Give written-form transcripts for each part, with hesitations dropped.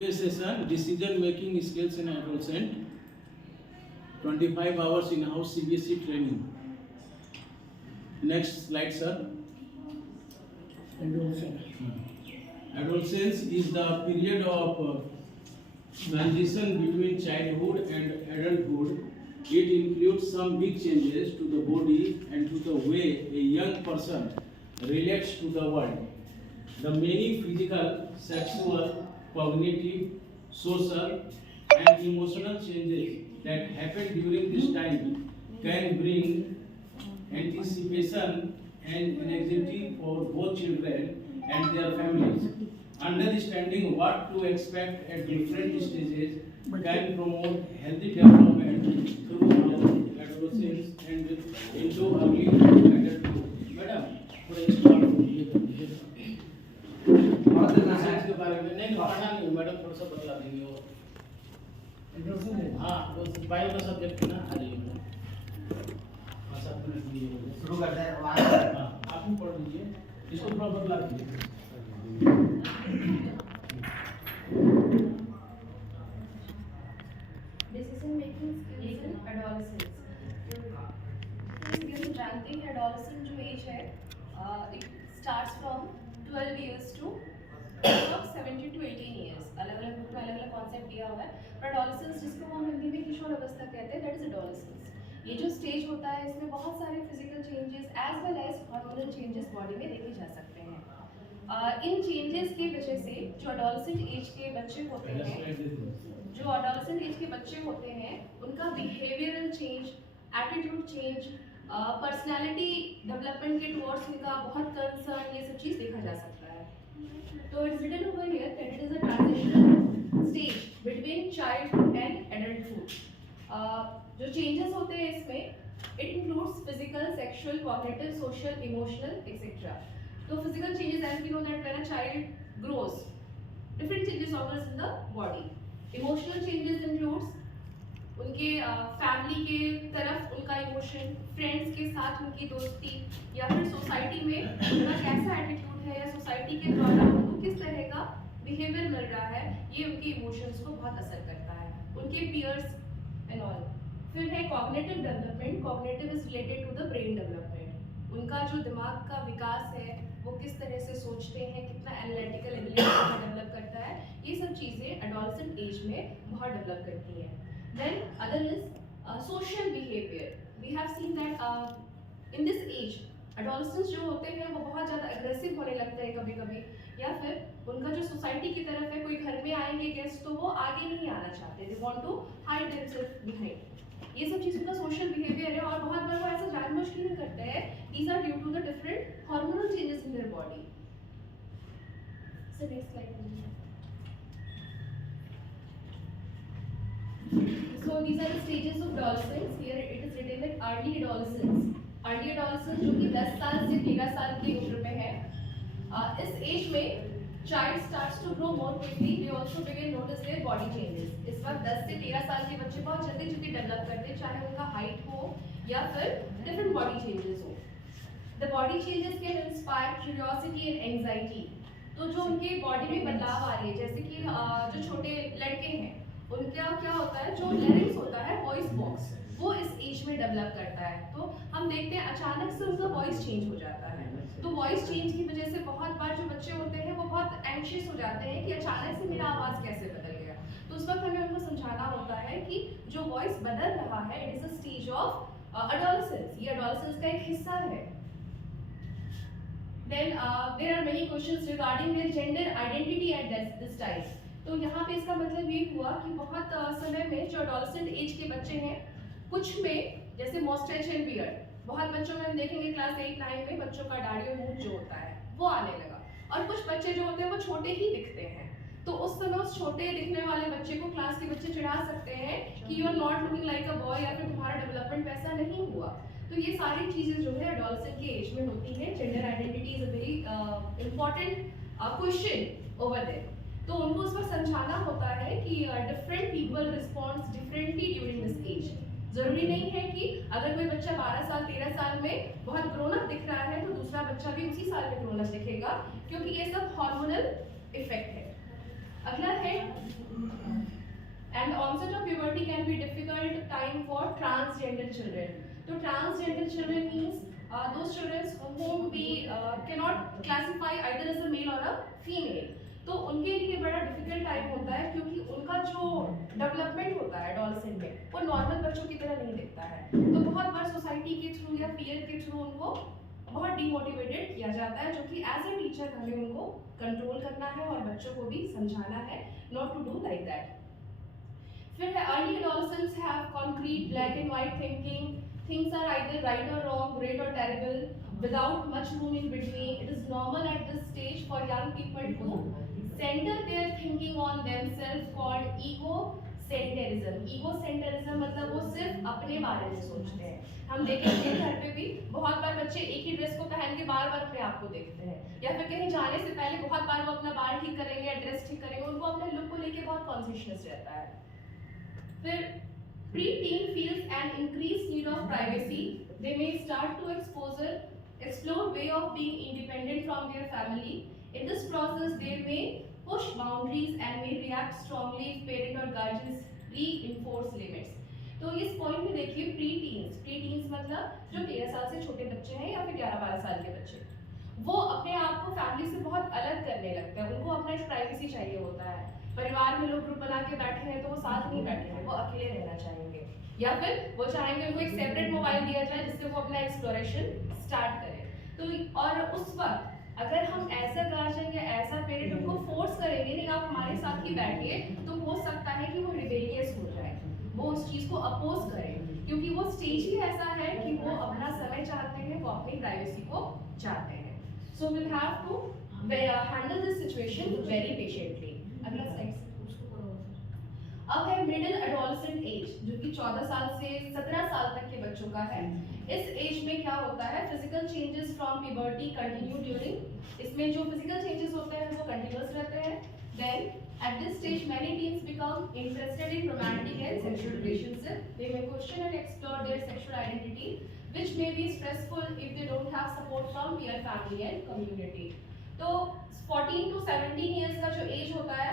Session decision making skills in adolescent, 25 hours in house CBSE training. Next slide, sir. Adolescence is the period of transition between childhood and adulthood. It includes some big changes to the body and to the way a young person relates to the world. The many physical, sexual, cognitive, social, and emotional changes that happen during this time can bring anticipation and anxiety for both children and their families. Understanding what to expect at different stages can promote healthy development through adolescence and into early adulthood. Madam, के बारे में नहीं पढ़ा नहीं madam थोड़ा सा बता देंगे वो हाँ वो बायो का सब्जेक्ट है ना आ जाइए मैडम हाँ सब शुरू करते हैं हाँ आप भी पढ़ लीजिए इसको थोड़ा बदला दीजिए decision making skills in adolescence. जैसे जानते हैं एडोलेसेंट जो एज है it starts from 12 years to 17 to 18 years. अलग अलग ग्रुप में अलग अलग कॉन्सेप्ट दिया हुआ है पर एडोलेसेंस जिसको हम हिंदी में किशोर अवस्था कहते हैं दैट इज एडोलेसेंस। ये जो स्टेज होता है इसमें बहुत सारे physical changes as well as hormonal changes body में देखे जा सकते हैं। इन चेंजेस की वजह से जो एडोलेसेंट एज के बच्चे होते हैं उनका behavioural change, attitude change, personality development के टुवर्ड्स उनका बहुत कंसर्न, ये सब चीज़ देखा जा सकता है। तो it's written over here that it is a transitional stage between childhood and adulthood. जो चेंजेस होते हैं इसमें it includes physical, sexual, cognitive, social, emotional etcetera. तो physical changes as we know that when a child grows different changes occurs in the body. Emotional changes includes उनके family के तरफ उनका emotion, friends के साथ उनकी दोस्ती, या फिर सोसाइटी में उनका कैसा एटीट्यूड है या सोसाइटी के द्वारा उनको किस तरह का बिहेवियर मिल रहा है, ये उनके इमोशंस को बहुत असर करता है, उनके पियर्स एंड ऑल। फिर है cognitive development. Cognitive is related to the brain development. उनका जो दिमाग का विकास है वो किस तरह से सोचते हैं, कितना एनालिटिकल एबिलिटी डेवलप करता है, ये सब चीज़ें एडोलेसेंट एज में बहुत डेवलप करती हैं। Then other is social behavior. We have seen that in this age adolescents जो होते हैं वो बहुत ज़्यादा aggressive होने लगते हैं कभी-कभी, या फिर उनका जो सोसाइटी की तरफ है, कोई घर में आएंगे गेस्ट तो वो आगे नहीं आना चाहते, they want to hide themselves behind. ये सब चीज़ उनका सोशल बिहेवियर है और बहुत बार वो ऐसा जानबूझ के नहीं करते हैं। These are due to the different hormonal changes in their body. So next slide please. So these are the stages of adolescence. Here it is written that early adolescence. Early adolescence जो कि 10 साल से 13 साल की उम्र में है। इस एज में child starts to grow more quickly. They also begin notice their body changes. इस वक्त 10 से 13 साल के बच्चे बहुत जल्दी डेवलप करते हैं, चाहे उनका हाइट हो या फिर different body changes हो। The body changes can inspire curiosity and anxiety. तो जो उनके बॉडी में बदलाव आ रही है, जैसे कि जो छोटे लड़के हैं उनका क्या होता है, जो लैरिंक्स होता है, वॉइस बॉक्स, वो इस एज में डेवलप करता है। तो हम देखते हैं अचानक से उनका वॉइस चेंज हो जाता है। तो वॉइस चेंज की वजह से बहुत बार जो बच्चे होते हैं वो बहुत एंशियस हो जाते हैं कि अचानक से मेरा आवाज़ कैसे बदल गया। तो उस वक्त हमें उनको समझाना होता है कि जो वॉइस बदल रहा है it is a stage of adolescence. ये एडोलेसेंस का एक हिस्सा है। Then there are many questions regarding their gender identity at this time. तो यहाँ पे इसका मतलब ये हुआ कि बहुत समय में जो एडोलेसेंट एज के बच्चे हैं, कुछ में जैसे मॉस्टैच एंड बियर्ड, बहुत बच्चों में हम देखेंगे क्लास 8-9 में बच्चों का दाढ़ी और मूंछ जो होता है वो आने लगा, और कुछ बच्चे जो होते हैं वो छोटे ही दिखते हैं। तो उस समय उस छोटे दिखने वाले बच्चे को क्लास के बच्चे चिढ़ा सकते हैं कि you are not looking like a boy, या फिर तुम्हारा डेवलपमेंट वैसा नहीं हुआ। तो ये सारी चीज़ें जो है एडोलेसेंट के एज में होती हैं। Gender identity is a very important question over there. तो उनको उस पर समझाना होता है कि different people responds differently during this age. ज़रूरी नहीं है कि अगर कोई बच्चा 12 साल 13 साल में बहुत ग्रोन अप दिख रहा है तो दूसरा बच्चा भी उसी साल में ग्रोन अप दिखेगा, क्योंकि ये सब हार्मोनल इफेक्ट है। अगला है And the onset of puberty can be difficult time for transgender children. So transgender children means those children whom we cannot classify either as a male or a female. तो उनके लिए बड़ा difficult time होता है क्योंकि उनका जो development होता है एडोलसेंट में वो नॉर्मल बच्चों की तरह नहीं दिखता है। तो बहुत बार सोसाइटी के थ्रू या पीयर के थ्रू उनको बहुत डिमोटिवेटेड किया जाता है, जो कि एज ए टीचर हमें उनको कंट्रोल करना है और बच्चों को भी समझाना है not to do like that. फिर early adolescents have concrete black and white thinking, things are either right or wrong, great or terrible, without much room in between. It is normal at this stage for young people to center their thinking on themselves, called egocentrism. Egocentrism मतलब वो सिर्फ अपने बारे में सोचते हैं। हम देखेंगे घर पे भी बहुत बार बच्चे एक ही ड्रेस को पहन के बार बार अपने आप को देखते हैं, या फिर कहीं जाने से पहले बहुत बार वो अपना बाल ठीक करेंगे, ड्रेस ठीक करेंगे, उनको अपने लुक को लेके बहुत कॉन्शियसनेस रहता है। फिर Pre-teen feels an increased need of privacy. They may start to explore way of being independent from their family. In this process, they may push boundaries and may react strongly if parent or guardians reinforce limits. तो इस point में देखिए pre-teens मतलब जो 13 साल से छोटे बच्चे हैं या फिर 11-12 साल के बच्चे, वो अपने आप को फैमिली से बहुत अलग करने लगते हैं। उनको अपना एक प्राइवेसी चाहिए होता है। परिवार में लोग ग्रुप बना के बैठे हैं तो वो साथ नहीं बैठे हैं, वो अकेले रहना चाहेंगे, या फिर वो चाहेंगे उनको एक सेपरेट मोबाइल दिया जाए जिससे वो अपना एक्सप्लोरेशन स्टार्ट करें। तो और उस वक्त अगर हम ऐसा गार्जियन या ऐसा पेरेंट उनको फोर्स करेंगे नहीं आप हमारे साथ ही बैठिए, तो हो सकता है कि वो रिबेलियस हो जाए, वो उस चीज़ को अपोज करें, क्योंकि वो स्टेज ही ऐसा है कि वो अपना समय चाहते हैं, वो अपनी प्राइवेसी को चाहते हैं। So will have to handle this situation very patiently. अगला स्लाइड। अब है मिडिल एडोलसेंट एज, जो कि 14 साल से 17 साल तक के बच्चों का है। इस एज में क्या होता है, physical changes from puberty continue during, इसमें जो फिजिकल चेंजेस होते हैं वो कंटिन्यूअस रहते हैं। Then at this stage many teens become interested in romantic and sexual relationship. They may question and explore their sexual identity, which may be stressful if they don't have support from peer, family and community. तो 14 to 17 years का जो as होता है,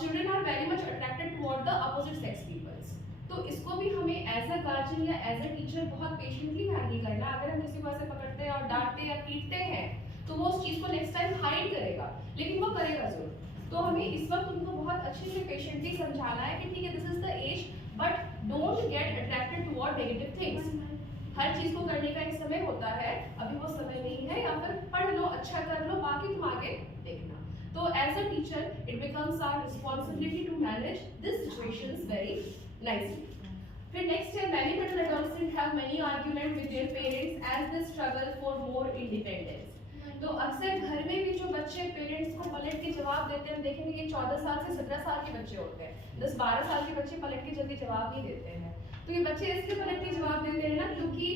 children are very much attracted toward the opposite sex peoples. तो इसको भी हमें as a guardian या एज अ टीचर बहुत पेशेंटली हैंडल करना। अगर हम किसी को ऐसे पकड़ते हैं और डांटते या पीटते हैं तो वो उस चीज़ को नेक्स्ट टाइम हाइड करेगा, लेकिन वो करेगा जरूर। तो हमें इस वक्त उनको बहुत अच्छे से पेशेंटली समझाना है कि ठीक है, this is the age, but don't get attracted toward negative things. हर चीज़ को करने का एक समय होता है, अभी वो समय नहीं है, या फिर पढ़ लो, अच्छा कर लो, बाकी तुम आगे देखना। तो as a teacher it becomes our responsibility to manage this situations very nicely. फिर नेक्स्ट है many middle adolescent have many argument with their parents as they struggle for more independence. तो अक्सर घर में भी जो बच्चे पेरेंट्स को पलट के जवाब देते हैं, देखेंगे कि 14 साल से 17 साल के बच्चे होते हैं, 10-12 साल के बच्चे पलट के जल्दी जवाब नहीं देते हैं। तो ये बच्चे इसलिए पलट के जवाब देते हैं ना, क्योंकि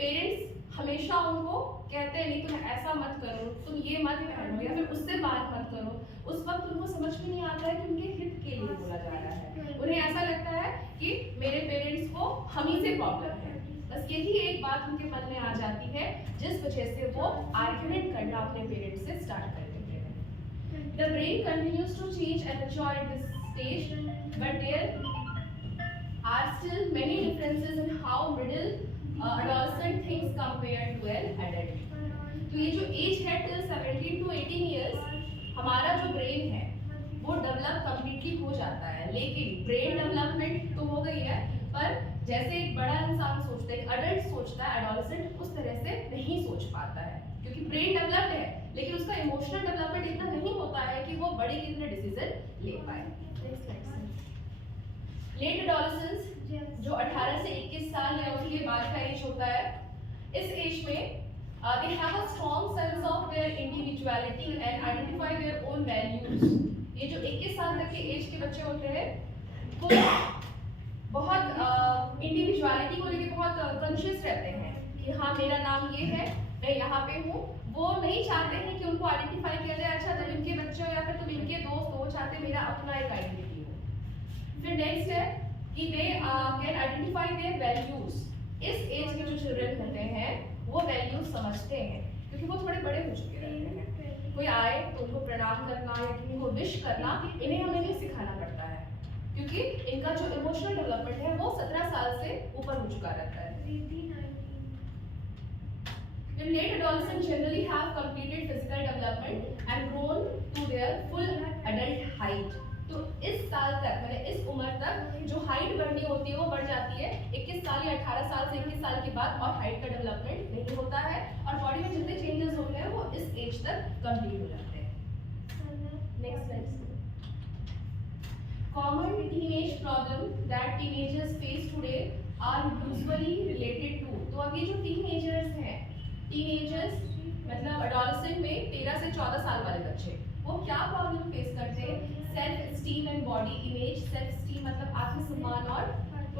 पेरेंट्स हमेशा उनको कहते हैं नहीं तुम ऐसा मत करो, तुम ये मत पहनो, या फिर उससे बात मत करो। उस वक्त उनको समझ में नहीं आता है कि उनके हित के लिए बोला जा रहा है। उन्हें ऐसा लगता है कि मेरे पेरेंट्स को हम ही से प्रॉब्लम है, बस यही एक बात उनके मन में आ जाती है, जिस वजह से वो आर्ग्यूमेंट करना अपने पेरेंट्स से स्टार्ट कर देते हैं। The brain continues to change and mature at this stage, but there are still many differences in how middle adolescent thinks compared to an adult. तो ये जो एज है till 17 to 18 years, हमारा जो ब्रेन है वो डेवलप कम्प्लीटली हो जाता है, लेकिन ब्रेन डेवलपमेंट तो हो गई है, पर जैसे एक बड़ा इंसान सोचता है, एक अडल्ट सोचता है, एडोलसेंट उस तरह से नहीं सोच पाता है, क्योंकि ब्रेन डेवलप्ड है, लेकिन उसका इमोशनल डेवलपमेंट इतना नहीं होता है कि वो बड़े कितने डिसीजन ले पाए। लेट एडोलसेंस जो 18 से 21 साल या उसके बाद का एज होता है, इस एज में they have a strong sense of their individuality and identify their own values. ये जो 21 साल तक के एज के बच्चे होते हैं वो बहुत इंडिविजुअलिटी को लेके बहुत कॉन्शियस रहते हैं कि हाँ मेरा नाम ये है, मैं यहाँ पे हूँ। वो नहीं चाहते हैं कि उनको आइडेंटिफाई किया जाए, अच्छा तुम इनके बच्चे हो या फिर तुम इनके दोस्त हो, वो चाहते मेरा अपना एक आइडेंटिटी हो। फिर नेक्स्ट है कि they can identify there values. इस एज के जो चिल्ड्रन होते हैं वो वैल्यूज समझते हैं, क्योंकि वो थोड़े बड़े हो चुके रहते हैं। कोई आए तो उनको प्रणाम करना या किसी को विश करना इन्हें हमें नहीं सिखाना पड़ता है, क्योंकि क्योंकि इनका जो इमोशनल डेवलपमेंट है वो 17 साल से ऊपर हो चुका रहता है। The late adolescents generally have completed physical development and grown to their full adult height. तो इस साल तक मैंने इस उम्र तक जो हाइट बढ़नी होती है वो बढ़ जाती है। 21 साल या 18 साल से 21 साल के बाद और हाइट का डेवलपमेंट नहीं होता है और बॉडी में जितने चेंजेस होते हैं वो इस एज तक कंप्लीट हो जाते हैं। Next slide. Common teenage problem that teenagers face today are usually related to। तो अब ये जो टीनेजर्स हैं, टीनेजर्स मतलब एडोलेसेंट में 13 से 14 साल वाले बच्चे, वो क्या प्रॉब्लम फेस करते हैं? Self esteem and body image. Self esteem मतलब आत्मसम्मान और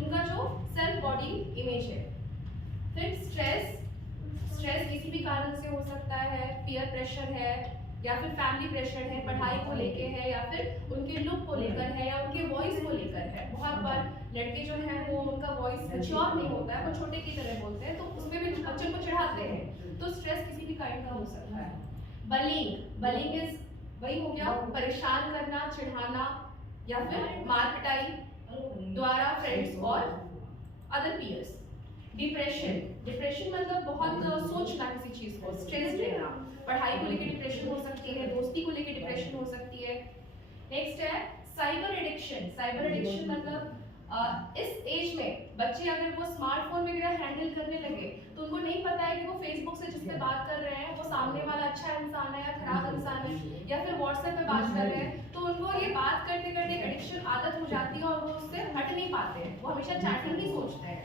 उनका जो सेल्फ बॉडी इमेज है। फिर स्ट्रेस, स्ट्रेस किसी भी कारण से हो सकता है, पीयर प्रेशर है या फिर फैमिली प्रेशर है, पढ़ाई को लेके है या फिर उनके लुक को लेकर है या उनके वॉइस को लेकर है। बहुत बार लड़के जो हैं वो उनका वॉइस मैच्योर नहीं होता है, वो छोटे की तरह बोलते हैं, तो उसमें भी बच्चों को चिढ़ाते हैं। तो स्ट्रेस किसी भी काइंड का हो सकता है। बलिंग, बलिंग इज वही हो गया परेशान करना, चिढ़ाना या फिर मार पिटाई द्वारा फ्रेंड्स और अदर पीयर्स। डिप्रेशन, डिप्रेशन मतलब बहुत सोचना किसी चीज को, स्ट्रेस रहना, पढ़ाई को लेकर डिप्रेशन हो सकती है, दोस्ती को लेकर डिप्रेशन हो सकती है। नेक्स्ट है साइबर एडिक्शन। साइबर एडिक्शन मतलब इस एज में बच्चे अगर वो स्मार्टफोन वगैरह हैंडल करने लगे तो उनको नहीं पता है कि वो फेसबुक से जिससे बात कर रहे हैं वो सामने वाला अच्छा इंसान है या खराब इंसान है, या फिर व्हाट्सएप पे बात कर रहे हैं, तो उनको ये बात करते करते एडिक्शन आदत हो जाती है और वो उससे हट नहीं पाते हैं, वो हमेशा चैटिंग ही सोचते हैं।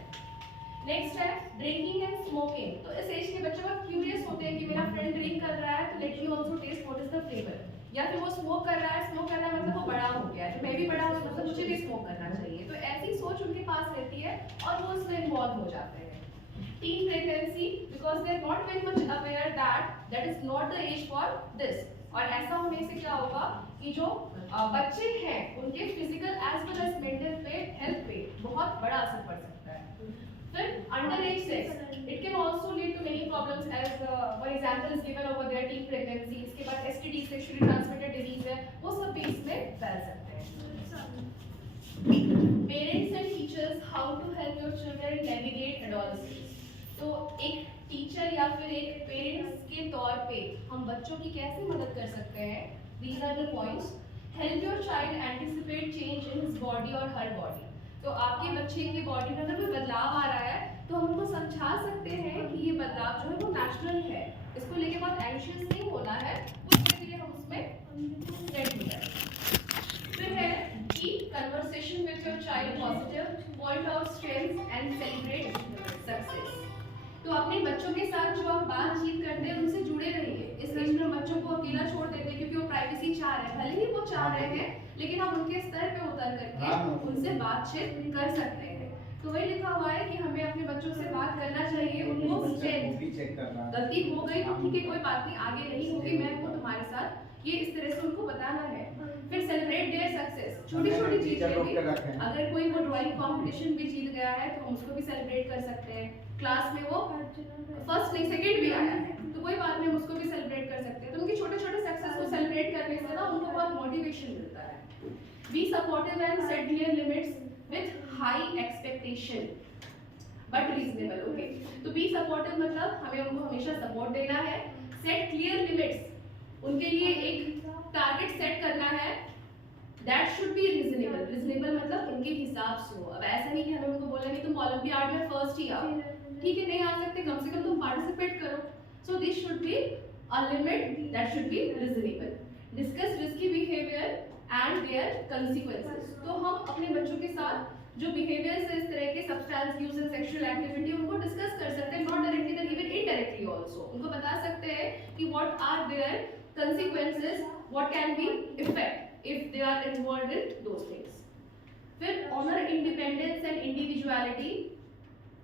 नेक्स्ट है ड्रिंकिंग एंड स्मोकिंग। तो इस एज के बच्चे बहुत क्यूरियस होते हैं कि मेरा फ्रेंड ड्रिंक कर रहा है तो let me also taste what is the flavour, या फिर वो स्मोक कर रहा है, स्मोक करना मतलब वो बड़ा हो गया है, तो मैं भी बड़ा हूँ मतलब मुझे भी स्मोक करना चाहिए। तो ऐसी सोच उनके पास रहती है और वो उसमें इन्वॉल्व हो जाते हैं। Teen pregnancy, because they are not very much aware that is not the age for this. और ऐसा होने से क्या होगा कि जो बच्चे हैं उनके physical as well as mental पे हेल्थ पे बहुत बड़ा असर पड़ सकता है। फिर under age sex, it can also lead to many problems as for example is given over their teen pregnancy. इसके बाद एसटीडी सेक्सुअली ट्रांसमिटेड डिजीज है, वो सब भी इसमें फैल सकते हैं। Parents and teachers, how to help your children navigate adolescence. तो एक टीचर या फिर एक पेरेंट्स के तौर पे हम बच्चों की कैसे मदद कर सकते हैं? These are the points. Help your child anticipate change in his body or her body. तो आपके बच्चे की बॉडी में अगर कोई बदलाव आ रहा है तो हम उनको समझा सकते हैं कि ये बदलाव जो है वो नेचुरल है, इसको लेके बहुत एंशियस नहीं होना है, उसके लिए हम उसमें रेडी हो जाए। फिर है कि conversation with your child positive, point out strengths and celebrate success. तो अपने बच्चों के साथ जो आप बातचीत करते हैं उनसे जुड़े रहिए। इस एज में हम बच्चों को अकेला छोड़ देते हैं क्योंकि वो प्राइवेसी चाह रहे हैं, भले ही वो चाह रहे हैं लेकिन हम उनके स्तर पे उतर करके उनसे बातचीत कर सकते हैं। तो वही लिखा हुआ है कि हमें अपने बच्चों से बात करना चाहिए, उनको गलती हो गई तो ठीक है कोई बात नहीं, आगे नहीं होगी, मैं हूँ तुम्हारे साथ, ये इस तरह से उनको बताना है। फिर सेलिब्रेट देयर सक्सेस, छोटी छोटी चीजें भी, अगर कोई वो ड्राइंग कंपटीशन भी जीत गया है तो हम उसको भी सेलिब्रेट कर सकते हैं। क्लास में वो फर्स्ट नहीं सेकंड भी आया है तो कोई बात नहीं, हम उसको भी सेलिब्रेट कर सकते हैं। तो उनकी छोटे छोटे सक्सेस को सेलिब्रेट करने से ना उनको बहुत मोटिवेशन मिलता है। Be supportive and set clear limits with high expectation but reasonable. Okay, तो बी सपोर्टिव मतलब हमें उनको हमेशा सपोर्ट देना है। सेट क्लियर लिमिट्स, उनके लिए एक टारगेट सेट करना है। That should be reasonable, reasonable मतलब उनके हिसाब से हो। अब ऐसा नहीं कि हमें उनको बोला कि तुम ओलंपियाड में फर्स्ट ही आओ, ठीक है नहीं आ सकते, कम से कम तुम पार्टिसिपेट करो। So this should be a limit that should be reasonable. Discuss risky behaviour and their consequences. तो हम अपने बच्चों के साथ जो बिहेवियर्स है इस तरह के substance use and sexual activity उनको डिस्कस कर सकते हैं, not directly but even indirectly also. उनको बता सकते हैं कि what are their consequences, what can be effect if they are involved in those things. फिर honor independence and individuality,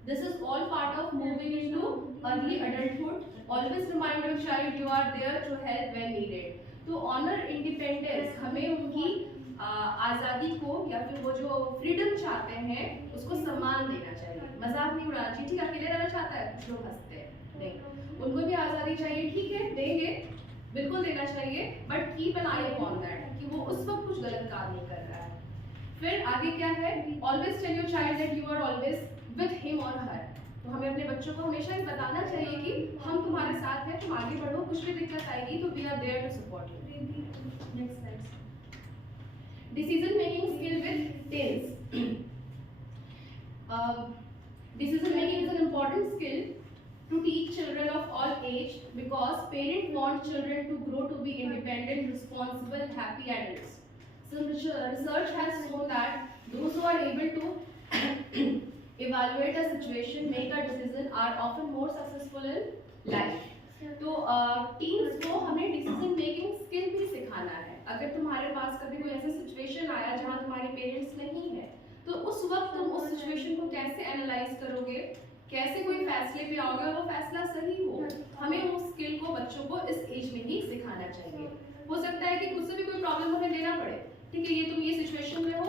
this is all part of moving into early adulthood. Always remind your child you are there to help when needed. तो honor independence, हमें उनकी आज़ादी को या फिर वो जो फ्रीडम चाहते हैं उसको सम्मान देना चाहिए, मजाक नहीं उड़ाना चाहिए। ठीक है अकेले रहना चाहता है, कुछ लोग हंसते हैं, नहीं, उनको भी आज़ादी चाहिए, ठीक है देंगे, बिल्कुल देना चाहिए, but keep an I on that कि वो उस वक्त कुछ गलत काम नहीं कर रहा है। फिर आगे क्या है, always tell your child that you are always with him और हर। तो हमें अपने बच्चों को हमेशा ये बताना चाहिए कि हम तुम्हारे साथ हैं, तुम आगे बढ़ो, कुछ भी दिक्कत आएगी तो we are there to support you. Next slide. Decision making skill with teens. Decision making is an important skill to teach children of all age because parents want children to grow to be independent, responsible, happy adults. Some research has shown that those who are able to evaluate a situation, make a decision, are often more successful in life. तो teens को हमें decision making skill भी सिखाना है। अगर तुम्हारे पास कभी कोई ऐसा सिचुएशन आया जहाँ तुम्हारे पेरेंट्स नहीं है, तो उस वक्त तुम उस सिचुएशन को कैसे एनालाइज करोगे, कैसे कोई फैसले पे आओगे और वो फैसला सही हो, हमें उस स्किल को बच्चों को इस एज में ही सिखाना चाहिए। हो सकता है कि खुद से भी कोई प्रॉब्लम उन्हें लेना पड़े, ठीक है, ये तुम ये सिचुएशन में हो,